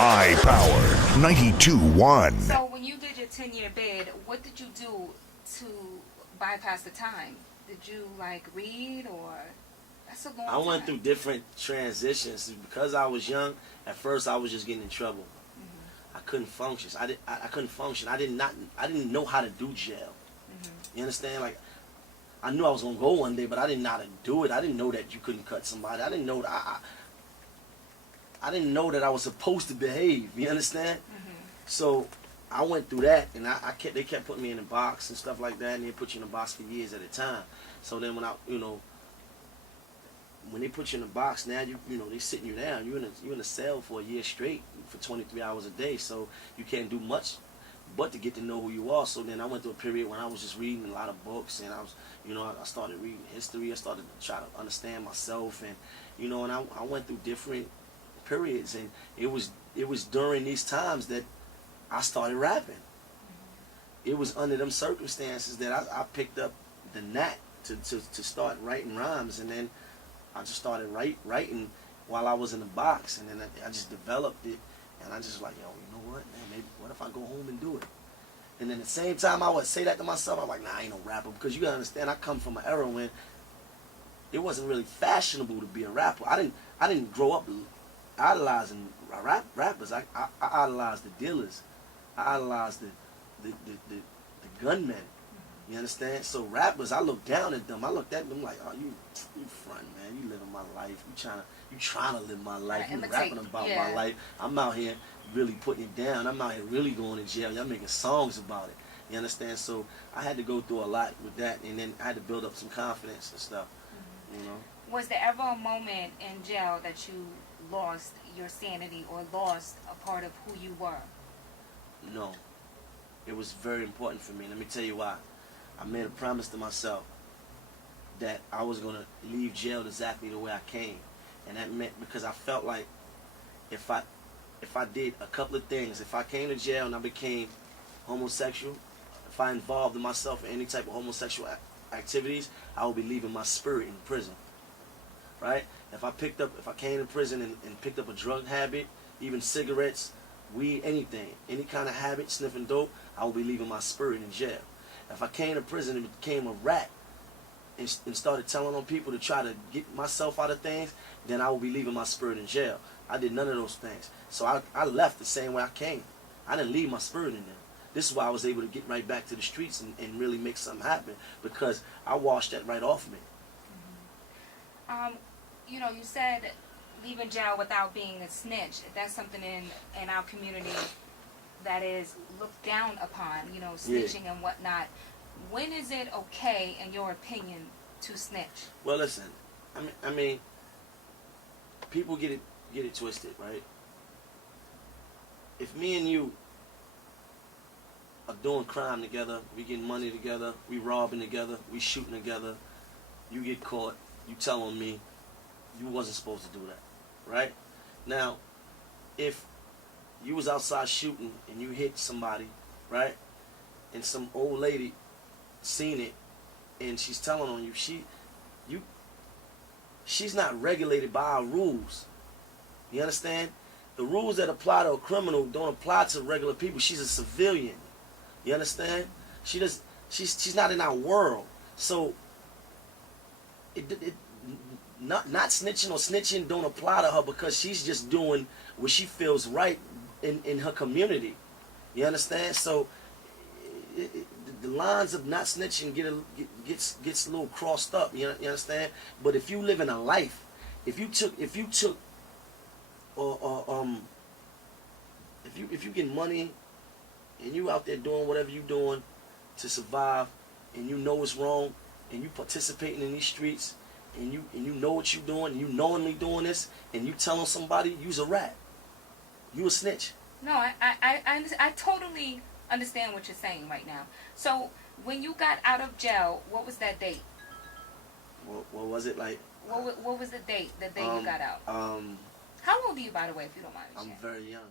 iPower 92.1. So when you did your 10-year bid, what did you do to bypass the time? Did you like read or? That's a long time. I went through different transitions because I was young. At first, I was just getting in trouble. I couldn't function. I couldn't function. I didn't know how to do jail. You understand? Like, I knew I was gonna go one day, but I didn't know how to do it. I didn't know that you couldn't cut somebody. I didn't know that I didn't know that I was supposed to behave. You understand? So I went through that, and they kept putting me in a box and stuff like that, and they put you in a box for years at a time. So then when when they put you in a box, now they sitting you down. You're in a cell for a year straight for 23 hours a day. So you can't do much but to get to know who you are. So then I went through a period when I was just reading a lot of books, and I started reading history. I started to try to understand myself, and and I went through different periods, and it was during these times that I started rapping. It was under them circumstances that I picked up the knack to start writing rhymes, and then I just started writing while I was in the box, and then I just developed it, and I just like, yo, you know what, man, maybe what if I go home and do it? And then at the same time I would say that to myself, I'm like, nah, I ain't no rapper, because you gotta understand, I come from an era when it wasn't really fashionable to be a rapper. I didn't grow up idolizing rappers. I idolized the dealers. I idolized the gunmen. You understand? So rappers, I look down at them. I looked at them like, oh, you front, man. You living my life. You trying to live my life. You rapping about my life. I'm out here really putting it down. I'm out here really going to jail. Y'all making songs about it. You understand? So I had to go through a lot with that, and then I had to build up some confidence and stuff. Was there ever a moment in jail that you lost your sanity or lost a part of who you were? No. It was very important for me. Let me tell you why. I made a promise to myself that I was going to leave jail exactly the way I came. And that meant, because I felt like if I did a couple of things, if I came to jail and I became homosexual, if I involved myself in any type of homosexual activities, I would be leaving my spirit in prison. Right? If I came to prison and picked up a drug habit, even cigarettes, weed, anything, any kind of habit, sniffing dope, I would be leaving my spirit in jail. If I came to prison and became a rat and started telling on people to try to get myself out of things, then I would be leaving my spirit in jail. I did none of those things. So I left the same way I came. I didn't leave my spirit in there. This is why I was able to get right back to the streets and really make something happen, because I washed that right off me. You said leaving jail without being a snitch. That's something in our community that is looked down upon, snitching and whatnot. When is it okay, in your opinion, to snitch? Well, listen, I mean, people get it twisted, right? If me and you are doing crime together, we getting money together, we robbing together, we shooting together, you get caught, you tell on me, you wasn't supposed to do that, right? Now, if you was outside shooting and you hit somebody, right? And some old lady seen it and she's telling on you, she's not regulated by our rules. You understand? The rules that apply to a criminal don't apply to regular people. She's a civilian. You understand? She's not in our world. So not snitching or snitching don't apply to her, because she's just doing what she feels right in her community. You understand? So the lines of not snitching gets a little crossed up. You understand? But if you live in a life, if you get money and you out there doing whatever you doing to survive, and you know it's wrong, and you participating in these streets, and you know what you doing, and you knowingly doing this, and you telling somebody, you's a rat. You a snitch. No, I totally understand what you're saying right now. So when you got out of jail, what was that date? What was it like? What was the date? The day you got out? How old are you, by the way, if you don't mind? I'm very young.